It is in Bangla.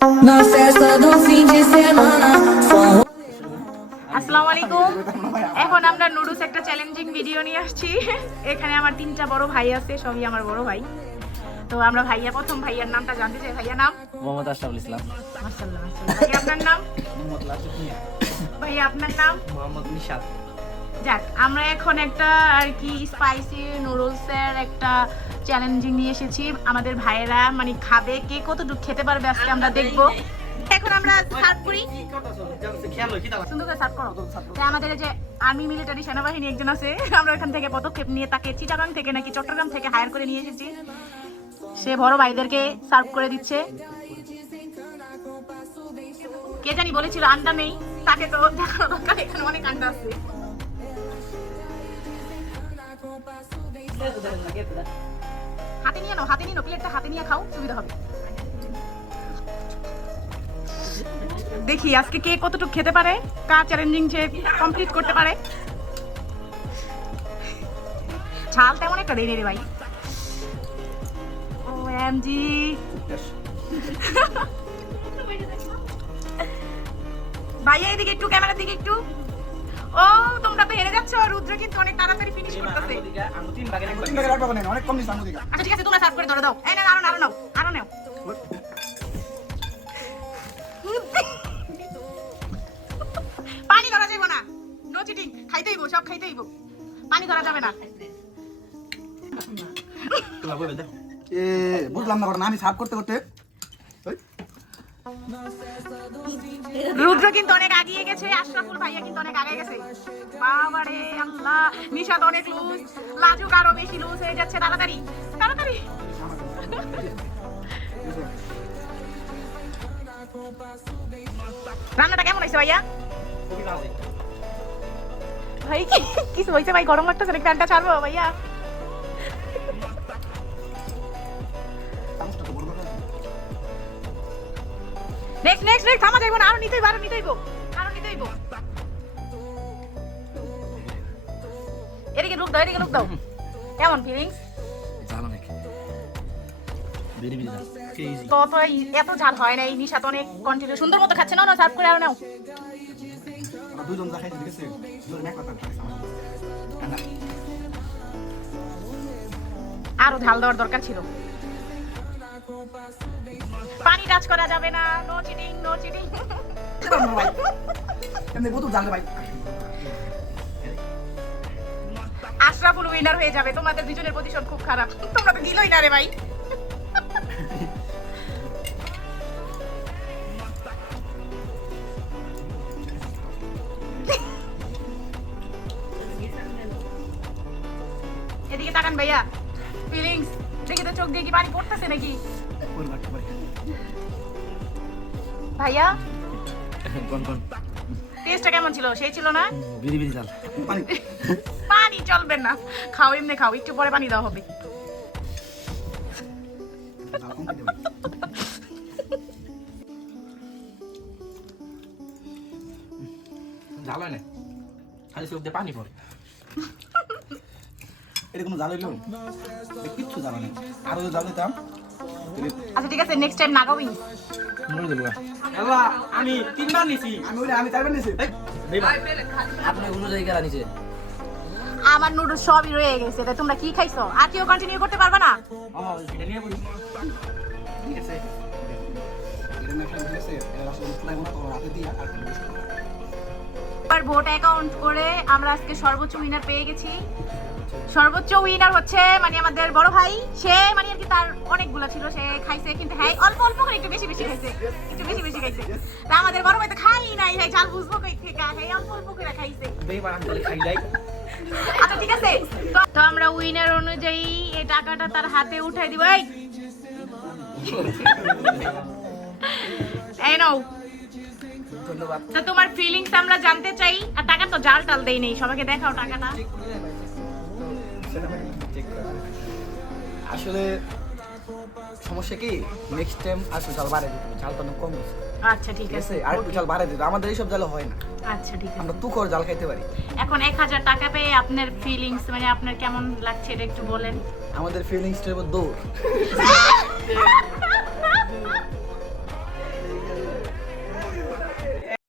Na festa do fim de semana. আসসালামু আলাইকুম। এখন আমরা নুডলস একটা চ্যালেঞ্জিং ভিডিও নিয়ে আসছি। এখানে আমার তিনটা বড় ভাই আছে, সবই আমার বড় ভাই। তো আমরা প্রথম ভাইয়ার নামটা জানতে চাই। ভাইয়া নাম? মোহাম্মদ আশরাফুল ইসলাম। মাশাআল্লাহ মাশাআল্লাহ। ভাইয়া আপনার নাম? মোহাম্মদ লাসিফ মিয়া। ভাইয়া আপনার নাম? মোহাম্মদ নিশাত। যাক, আমরা এখন একটা আর কি স্পাইসি নুডলসের একটা চ্যালেঞ্জিং নিয়ে এসেছি। আমাদের ভাইয়েরা মানে খাবে, কে কতটুকু খেতে পারবে আজকে আমরা দেখব। এখন আমরা সার্ভ করি, সুন্দর করে সার্ভ করো। তাই আমাদের এই যে আর্মি মিলিটারি সেনাবাহিনী একজন আছে, আমরা এখান থেকে পদক্ষেপ নিয়ে তাকে চিটাগাং থেকে নাকি চট্টগ্রাম থেকে হায়ার করে নিয়ে এসেছি। সে বড় ভাইদেরকে সার্ভ করে দিচ্ছে। কে জানি বলেছিল আন্ডা নেই, তাকে তো দেখানো দরকার, এখানে অনেক আন্ডা আছে। হাতে নিয়ে নাও, হাতে নিয়ে নাও, প্লেটটা হাতে নিয়ে খাও, সুবিধা হবে। দেখি আজকে কে কতটুকু খেতে পারে, কার চ্যালেঞ্জিং সে কমপ্লিট করতে পারে। ঝাল তেমন একটা দেই রে ভাই। ও এমজি, ভাইয়া এদিকে একটু, ক্যামেরার দিকে একটু। ও তোমরা তো হেরে যাচ্ছ, রুদ্র কিন্তু অনেক তাড়াতাড়ি ফিনিশ করতেছে। আচ্ছা ঠিক আছে, তোমরা সার্ভ করে ধরে দাও। এই না, আরো নাও, আরো নাও। পানি ধরা যাবে না, নো চিটিং, খাইতে হইব, সব খাইতে হইব, পানি ধরা যাবে না। বুঝলাম না, আমি সার্ভ করতে করতে রুদ্র কিন্তু অনেক আগিয়ে গেছে, আশরাফুল ভাইয়া কিন্তু অনেক আগে গেছে। বাবারে আল্লাহ, নিশাত অনেক লুজ, লাজুক আরো বেশি লুজ হয়ে যাচ্ছে। তাড়াতাড়ি তাড়াতাড়ি। রান্নাটা কেমন হয়েছে ভাইয়া? ভাই কিছু হয়েছে ভাই? গরম লাগতেছে নাকি? ফ্যানটা ছাড়বো ভাইয়া? নেক্সট থামা যাইবো না, আরো নিতেই হইব। এদিকে লুক দাও। কেমন ফিলিংস? জানো নাকি? বেরি বেরি জানো। কত এত ঝাল হয় না। এই নিশাত অনেক কন্টিনিউ সুন্দর মতো খাচ্ছে। না সার্ভ করে আরো নাও। দুজন যা খাইছে, ঠিক আছে, দুজন এক কথা ঠান্ডা। আরো ঝাল দেওয়ার দরকার ছিল। পানি টাচ করা যাবে না, নো চিটিং। এমনি বহুত জানলে ভাই। আশরাফুল উইনার হয়ে যাবে। তোমাদের দুজনের পজিশন খুব খারাপ, তোমরা তো দিলই না রে ভাই। এদিকে তাকান ভাইয়া, ফিলিংস দেখি তো, চোখ দিয়ে কি পানি পড়তেছে নাকি? ভাইয়া কোন টেস্টটা কেমন ছিল? সেই ছিল না? বেরি বেরি জাল। পানি চলবে না, খাও এমনি খাও, একটু পরে পানি দেওয়া হবে। জাল হয় না, খালি চোখ দিয়ে পানি পড়ে। এটা কোনো জাল হইলো? কিচ্ছু জানো না, আরো জাল দিতাম। আচ্ছা ঠিক আছে, নেক্সট টাইম নাগাবি। মরে দেবো। আমি 3 বার নিছি। আমি 4 বার নিছি। আপনি কোনো জায়গায় নিচে আমার নুডলস সবই রয়ে গেছে, তাই তোমরা কি খাইছো? আর কেউ কন্টিনিউ করতে পারবে না? এটা নিয়ে বলি। ঠিক আছে, এটা না ঠিক আছে, এটা আসলে ফ্লাই মতো রাতে দিয়া আর কি বুঝতে। আর ভোট অ্যাকাউন্ট করে আমরা আজকে সর্বোচ্চ উইনার পেয়ে গেছি। সর্বোচ্চ উইনার হচ্ছে মানে আমাদের বড় ভাই। সে মানে আর কি তার অনেকগুলো ছিল, সে খাইছে, কিন্তু হ্যাঁ অল্প করে একটু বেশি খাইছে, তা আমাদের বড় ভাই তো খাই নাই, হ্যাঁ ঝাল বুঝবো কই থেকে, হ্যাঁ অল্প করে খাইছে। বেবার আমি খাই যাই। আচ্ছা ঠিক আছে, তো আমরা উইনার অনুযায়ী এই টাকাটা তার হাতে উঠাই দিব। এই নাও। ধন্যবাদ। তো তোমার ফিলিংস আমরা জানতে চাই। আর টাকা তো জাল টাল দেই নেই, সবাইকে দেখাও টাকাটা। আসলে সমস্যা কি, নেক্সট টাইম আসলে জাল বাড়াই দিতে হবে। জাল তো অনেক কম হয়েছে, আচ্ছা ঠিক ঠিক আছে, আছে? আর একটু জাল বাড়াই দিতে হবে। আমাদের এইসব জাল হয় না, আচ্ছা ঠিক আছে। আমরা তুখর জাল খাইতে পারি। এখন 1000 টাকা পেয়ে আপনার ফিলিংস মানে আপনার কেমন লাগছে এটা একটু বলেন। আমাদের ফিলিংসটা দৌড়।